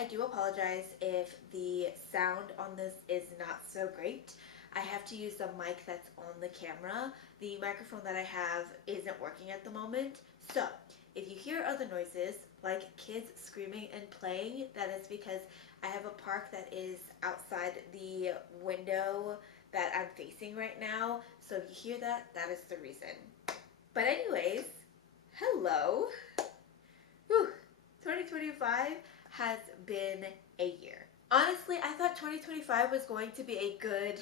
I do apologize if the sound on this is not so great. I have to use the mic that's on the camera. The microphone that I have isn't working at the moment. So, if you hear other noises, like kids screaming and playing, that is because I have a park that is outside the window that I'm facing right now. So if you hear that, that is the reason. But anyways, hello. Whew, 2025 has been a year. Honestly, I thought 2025 was going to be a good,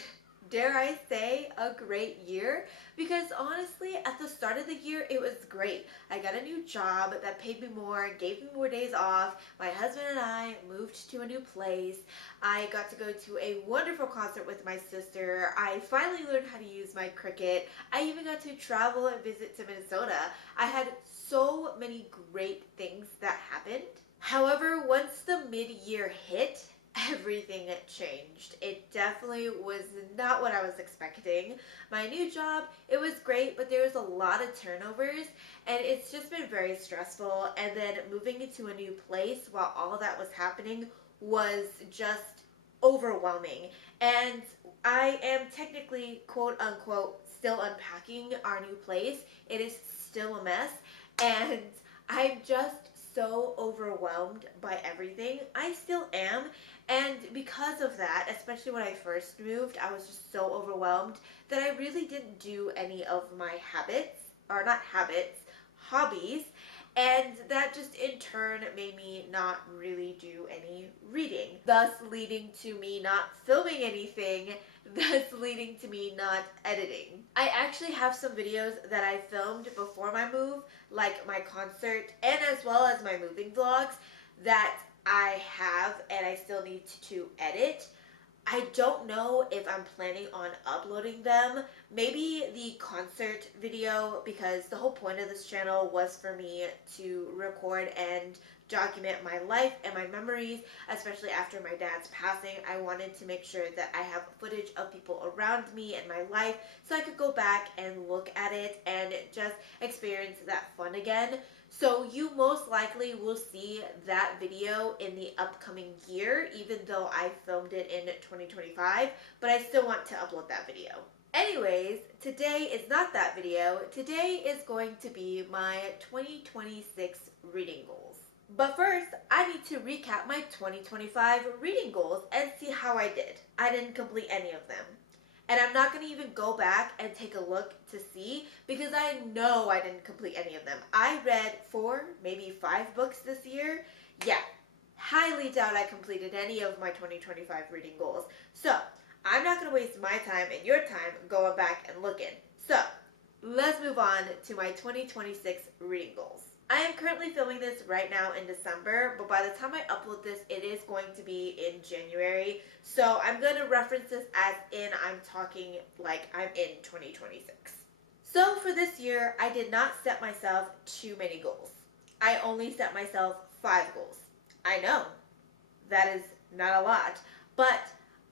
dare I say, a great year, because honestly, at the start of the year, it was great. I got a new job that paid me more, gave me more days off. My husband and I moved to a new place. I got to go to a wonderful concert with my sister. I finally learned how to use my Cricut. I even got to travel and visit to Minnesota. I had so many great things that happened. However, once the mid-year hit, everything changed. It definitely was not what I was expecting. My new job, it was great, but there was a lot of turnovers and it's just been very stressful. And then moving into a new place while all of that was happening was just overwhelming. And I am technically, quote unquote, still unpacking our new place. It is still a mess and I'm just so overwhelmed by everything. I still am. And because of that, especially when I first moved, I was just so overwhelmed that I really didn't do any of my habits, or not habits, hobbies. And that just in turn made me not really do any reading, thus leading to me not filming anything, thus leading to me not editing. I actually have some videos that I filmed before my move, like my concert and as well as my moving vlogs that I have and I still need to edit. I don't know if I'm planning on uploading them. Maybe the concert video, because the whole point of this channel was for me to record and document my life and my memories, especially after my dad's passing. I wanted to make sure that I have footage of people around me and my life so I could go back and look at it and just experience that fun again. So you most likely will see that video in the upcoming year, even though I filmed it in 2025, but I still want to upload that video. Anyways, today is not that video. Today is going to be my 2026 reading goals. But first, I need to recap my 2025 reading goals and see how I did. I didn't complete any of them. And I'm not going to even go back and take a look to see because I know I didn't complete any of them. I read 4, maybe 5 books this year. Yeah, highly doubt I completed any of my 2025 reading goals. So, I'm not going to waste my time and your time going back and looking. So, let's move on to my 2026 reading goals. I am currently filming this right now in December, but by the time I upload this, it is going to be in January. So I'm going to reference this as in I'm talking like I'm in 2026. So for this year, I did not set myself too many goals. I only set myself 5 goals. I know, that is not a lot, but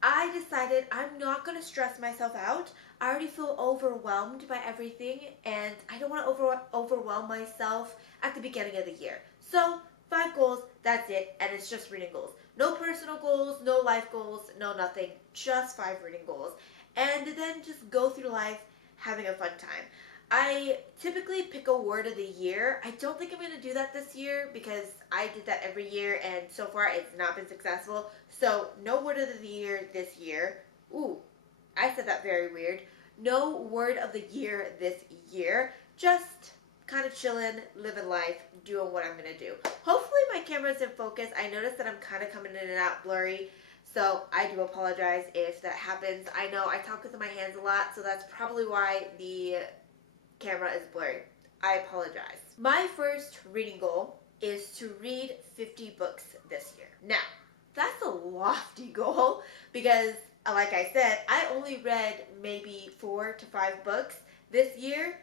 I decided I'm not going to stress myself out. I already feel overwhelmed by everything and I don't want to overwhelm myself at the beginning of the year. So 5 goals, that's it, and it's just reading goals. No personal goals, no life goals, no nothing, just 5 reading goals. And then just go through life having a fun time. I typically pick a word of the year. I don't think I'm going to do that this year because I did that every year and so far it's not been successful. So no word of the year this year. Ooh, I said that very weird. No word of the year this year. Just kind of chilling, living life, doing what I'm going to do. Hopefully my camera's in focus. I noticed that I'm kind of coming in and out blurry. So I do apologize if that happens. I know I talk with my hands a lot, so that's probably why the camera is blurry. I apologize. My first reading goal is to read 50 books this year. Now, that's a lofty goal because, like I said, I only read maybe 4 to 5 books this year.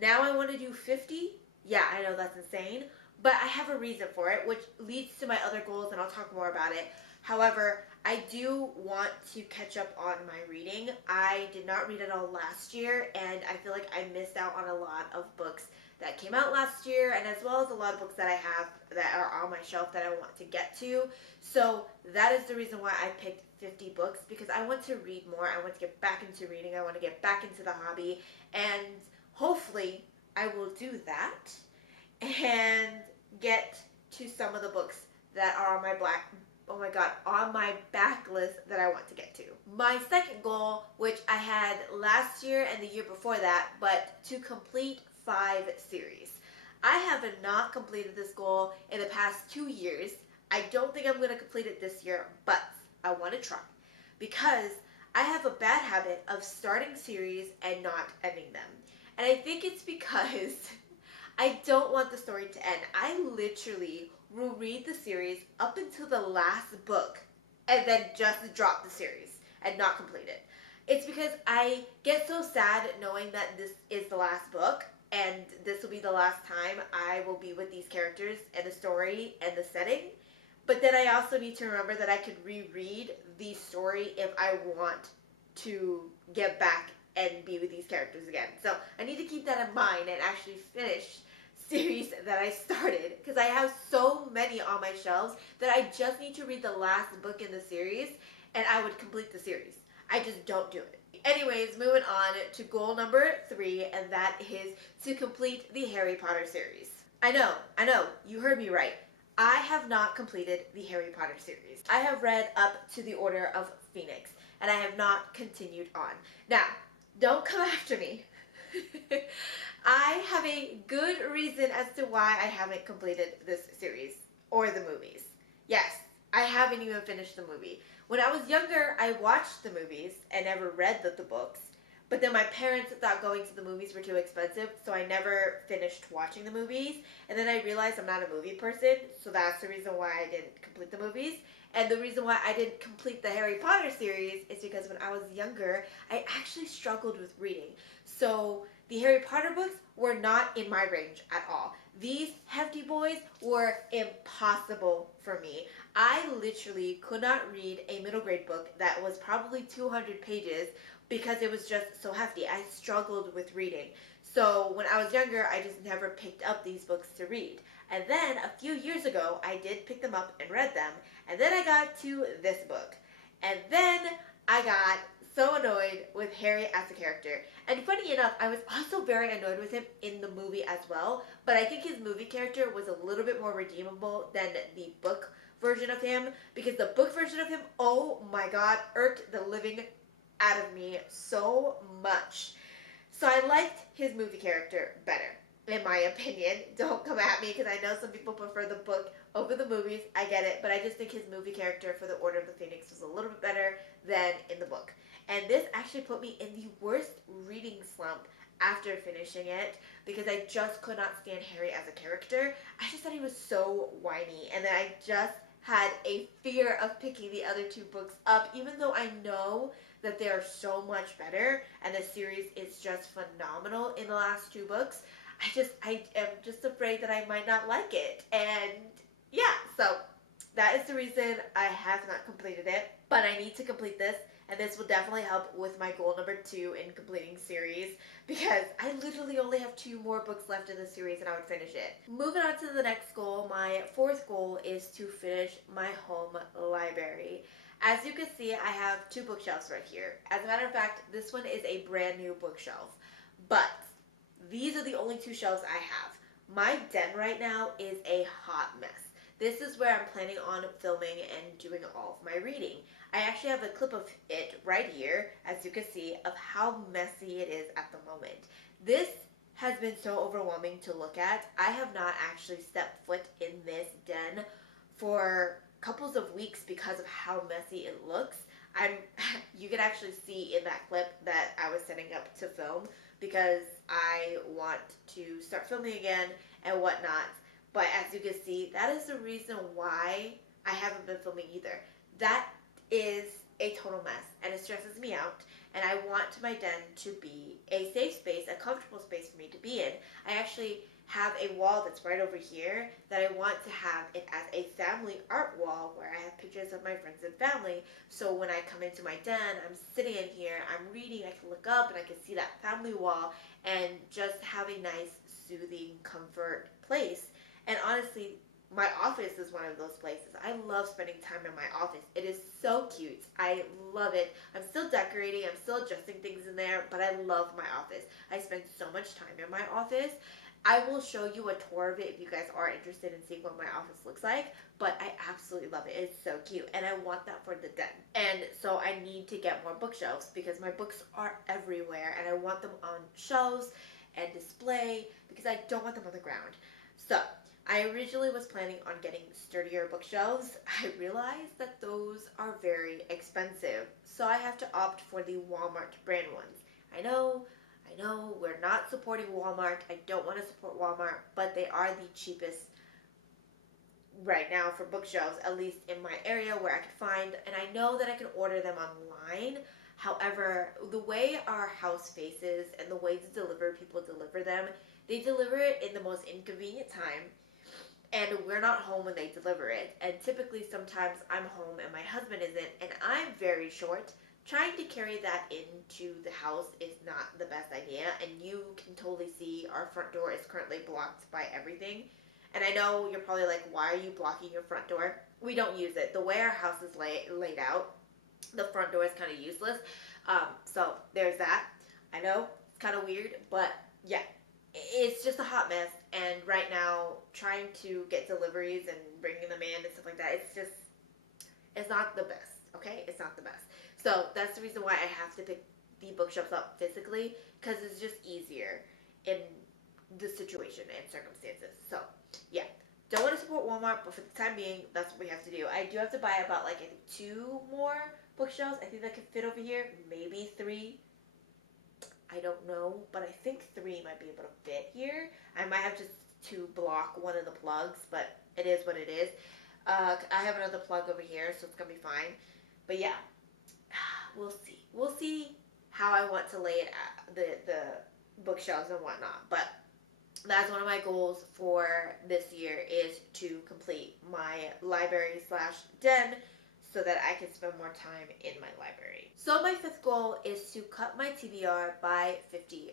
Now I want to do 50. Yeah, I know that's insane, but I have a reason for it, which leads to my other goals, and I'll talk more about it. However, I do want to catch up on my reading. I did not read it all last year, and I feel like I missed out on a lot of books that came out last year, and as well as a lot of books that I have that are on my shelf that I want to get to. So that is the reason why I picked 50 books, because I want to read more. I want to get back into reading. I want to get back into the hobby, and hopefully I will do that and get to some of the books that are on on my backlist that I want to get to. My second goal, which I had last year and the year before that, but to complete 5 series. I have not completed this goal in the past 2 years. I don't think I'm going to complete it this year, but I want to try, because I have a bad habit of starting series and not ending them. And I think it's because I don't want the story to end. I literally will read the series up until the last book and then just drop the series and not complete it. It's because I get so sad knowing that this is the last book and this will be the last time I will be with these characters and the story and the setting. But then I also need to remember that I could reread the story if I want to get back and be with these characters again. So I need to keep that in mind and actually finish series that I started, because I have so many on my shelves that I just need to read the last book in the series and I would complete the series. I just don't do it. Anyways, moving on to goal number 3, and that is to complete the Harry Potter series. I know, you heard me right. I have not completed the Harry Potter series. I have read up to the Order of Phoenix, and I have not continued on. Now, don't come after me. I have a good reason as to why I haven't completed this series or the movies. Yes, I haven't even finished the movie. When I was younger, I watched the movies and never read the books. But then my parents thought going to the movies were too expensive, so I never finished watching the movies. And then I realized I'm not a movie person, so that's the reason why I didn't complete the movies. And the reason why I didn't complete the Harry Potter series is because when I was younger, I actually struggled with reading. So the Harry Potter books were not in my range at all. These hefty boys were impossible for me. I literally could not read a middle grade book that was probably 200 pages because it was just so hefty. I struggled with reading. So when I was younger, I just never picked up these books to read. And then a few years ago, I did pick them up and read them. And then I got to this book. And then I got so annoyed with Harry as a character. And funny enough, I was also very annoyed with him in the movie as well. But I think his movie character was a little bit more redeemable than the book version of him. Because the book version of him, oh my god, irked the living out of me so much. So I liked his movie character better, in my opinion. Don't come at me, because I know some people prefer the book over the movies. I get it, but I just think his movie character for the Order of the Phoenix was a little bit better than in the book. And this actually put me in the worst reading slump after finishing it, because I just could not stand Harry as a character. I just thought he was so whiny, and then I just had a fear of picking the other 2 books up, even though I know that they are so much better and the series is just phenomenal in the last 2 books. I am just afraid that I might not like it. And yeah, so that is the reason I have not completed it, but I need to complete this, and this will definitely help with my goal number 2 in completing series, because I literally only have 2 more books left in the series and I would finish it. Moving on to the next goal, my 4th goal is to finish my home library. As you can see, I have 2 bookshelves right here. As a matter of fact, this one is a brand new bookshelf, but these are the only 2 shelves I have. My den right now is a hot mess. This is where I'm planning on filming and doing all of my reading. I actually have a clip of it right here, as you can see, of how messy it is at the moment. This has been so overwhelming to look at. I have not actually stepped foot in this den for couples of weeks because of how messy it looks. You can actually see in that clip that I was setting up to film, because I want to start filming again and whatnot. But as you can see, that is the reason why I haven't been filming either. That is a total mess, and it stresses me out, and I want my den to be a safe space, a comfortable space for me to be in. I actually have a wall that's right over here that I want to have it as a family art wall where I have pictures of my friends and family. So when I come into my den, I'm sitting in here, I'm reading, I can look up and I can see that family wall and just have a nice soothing comfort place. And honestly, my office is one of those places. I love spending time in my office. It is so cute. I love it. I'm still decorating, I'm still adjusting things in there, but I love my office. I spend so much time in my office. I will show you a tour of it if you guys are interested in seeing what my office looks like, but I absolutely love it. It's so cute, and I want that for the den. And so I need to get more bookshelves because my books are everywhere, and I want them on shelves and display because I don't want them on the ground. So I originally was planning on getting sturdier bookshelves. I realized that those are very expensive, so I have to opt for the Walmart brand ones. I know, we're not supporting Walmart. I don't want to support Walmart, but they are the cheapest right now for bookshelves, at least in my area where I could find, and I know that I can order them online. However, the way our house faces and the way people deliver them, they deliver it in the most inconvenient time, and we're not home when they deliver it. And typically, sometimes I'm home and my husband isn't, and I'm very short. Trying to carry that into the house is not the best idea, and you can totally see our front door is currently blocked by everything. And I know you're probably like, why are you blocking your front door? We don't use it. The way our house is laid out, the front door is kind of useless. So there's that. I know it's kind of weird, but yeah, it's just a hot mess. And right now, trying to get deliveries and bringing them in and stuff like that, it's not the best. Okay, it's not the best. So that's the reason why I have to pick the bookshelves up physically, because it's just easier in the situation and circumstances. So yeah, don't want to support Walmart, but for the time being, that's what we have to do. I do have to buy about, like, I think 2 more bookshelves. I think that could fit over here, maybe 3. I don't know, but I think 3 might be able to fit here. I might have just to block one of the plugs, but it is what it is. I have another plug over here, so it's gonna be fine. But yeah, we'll see. We'll see how I want to lay it at the bookshelves and whatnot. But that's one of my goals for this year, is to complete my library slash den so that I can spend more time in my library. So my 5th goal is to cut my TBR by 50%.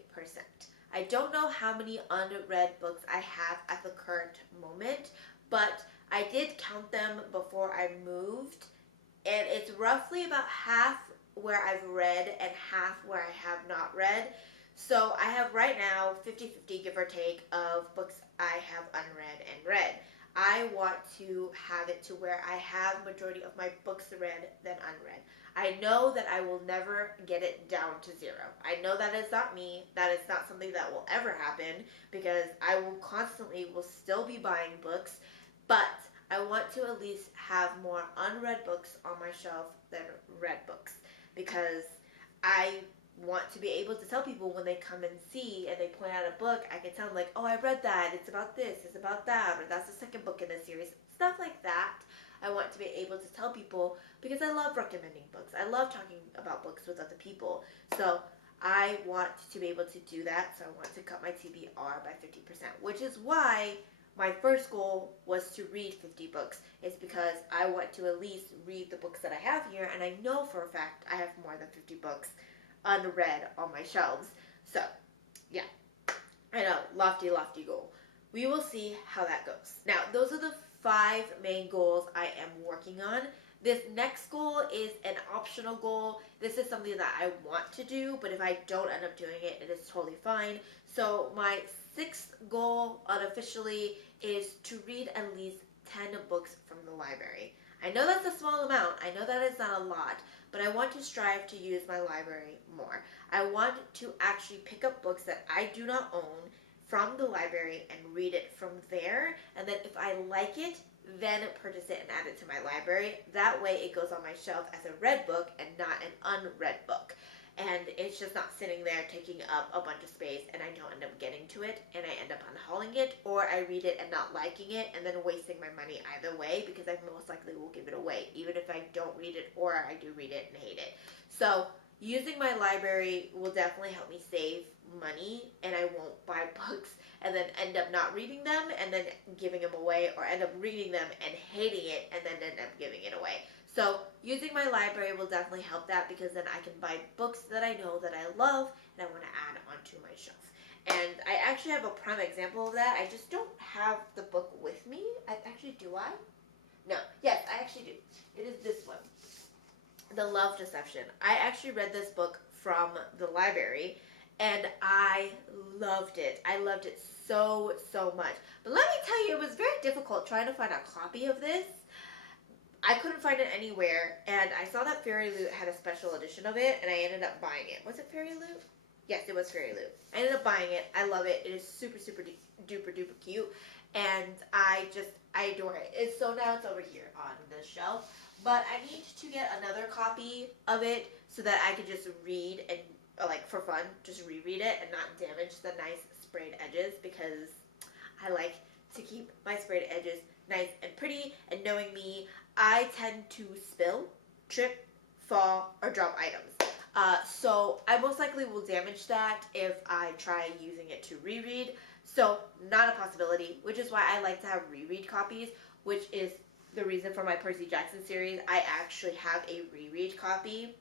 I don't know how many unread books I have at the current moment, but I did count them before I moved, and it's roughly about half where I've read and half where I have not read. So I have right now 50-50, give or take, of books I have unread and read. I want to have it to where I have majority of my books read than unread. I know that I will never get it down to 0. I know that is not me. That is not something that will ever happen, because I will still be buying books, but I want to at least have more unread books on my shelf than read books, because I want to be able to tell people when they come and see and they point out a book, I can tell them, like, oh, I read that, it's about this, it's about that, or that's the second book in the series, stuff like that. I want to be able to tell people, because I love recommending books. I love talking about books with other people. So I want to be able to do that, so I want to cut my TBR by 50%, which is why my first goal was to read 50 books. It's because I want to at least read the books that I have here, and I know for a fact I have more than 50 books unread on my shelves. So yeah, I know, lofty goal. We will see how that goes. Now, those are the 5 main goals I am working on. This next goal is an optional goal. This is something that I want to do, but if I don't end up doing it, it is totally fine. So my 6th goal unofficially is to read at least 10 books from the library. I know that's a small amount. I know that is not a lot, but I want to strive to use my library more. I want to actually pick up books that I do not own from the library and read it from there, and then if I like it, then purchase it and add it to my library. That way it goes on my shelf as a read book and not an unread book. And it's just not sitting there taking up a bunch of space and I don't end up getting to it and I end up unhauling it, or I read it and not liking it and then wasting my money either way, because I most likely will give it away even if I don't read it or I do read it and hate it. So using my library will definitely help me save money, and I won't buy books and then end up not reading them and then giving them away, or end up reading them and hating it and then end up giving it away. So using my library will definitely help that, because then I can buy books that I know that I love and I want to add onto my shelf. And I actually have a prime example of that. I just don't have the book with me. Do I? No. Yes, I actually do. It is this one. The Love Deception. I actually read this book from the library and I loved it. I loved it so, so much. But let me tell you, it was very difficult trying to find a copy of this. I couldn't find it anywhere, and I saw that Fairy Loot had a special edition of it, and I ended up buying it. Was it Fairy Loot? Yes, it was Fairy Loot. I ended up buying it. I love it. It is super, super duper duper cute, and I adore it. Now it's over here on the shelf, but I need to get another copy of it so that I could just read and like for fun, just reread it and not damage the nice sprayed edges, because I like to keep my sprayed edges nice and pretty, and knowing me, I tend to spill, trip, fall, or drop items. So I most likely will damage that if I try using it to reread. So not a possibility, which is why I like to have reread copies, which is the reason for my Percy Jackson series. I actually have a reread copy.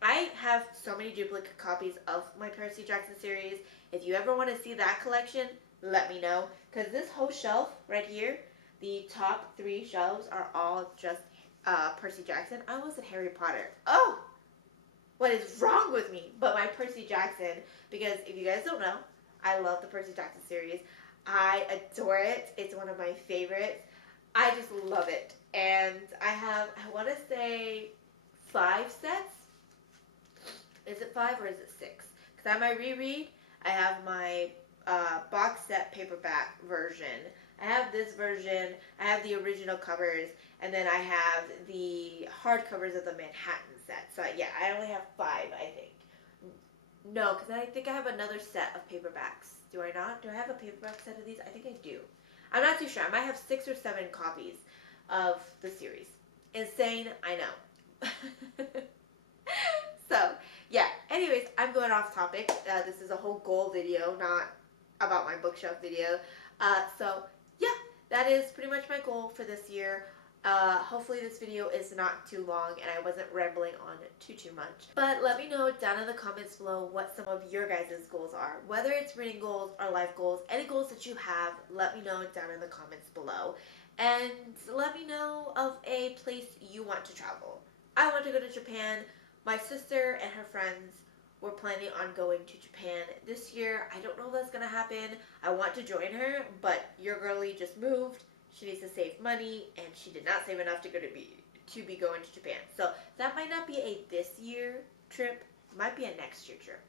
I have so many duplicate copies of my Percy Jackson series. If you ever want to see that collection, let me know, because this whole shelf right here, the top 3 shelves are all just Percy Jackson. I almost said Harry Potter. Oh! What is wrong with me? But my Percy Jackson, because if you guys don't know, I love the Percy Jackson series. I adore it. It's one of my favorites. I just love it. And I have, I want to say, 5 sets. Is it 5 or is it 6? Because I have my reread. I have my box set paperback version. I have this version. I have the original covers. And then I have the hardcovers of the Manhattan set. So yeah, I only have 5, I think. No, because I think I have another set of paperbacks. Do I not? Do I have a paperback set of these? I think I do. I'm not too sure. I might have 6 or 7 copies of the series. Insane, I know. So, yeah. Anyways, I'm going off topic. This is a whole goal video, not about my bookshelf video. So, yeah, that is pretty much my goal for this year. Hopefully this video is not too long and I wasn't rambling on too much. But let me know down in the comments below what some of your guys' goals are. Whether it's reading goals or life goals, any goals that you have, let me know down in the comments below. And let me know of a place you want to travel. I want to go to Japan. My sister and her friends were planning on going to Japan this year. I don't know if that's going to happen. I want to join her, but your girlie just moved. She needs to save money, and she did not save enough to be going to Japan. So that might not be a this year trip. It might be a next year trip.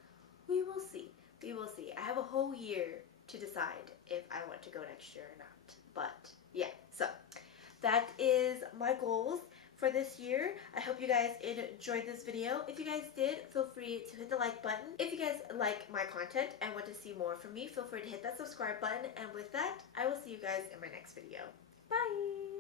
We will see. We will see. I have a whole year to decide if I want to go next year or not. But yeah, so that is my goals for this year. I hope you guys enjoyed this video. If you guys did, feel free to hit the like button. If you guys like my content and want to see more from me, feel free to hit that subscribe button. And with that, I will see you guys in my next video. Bye!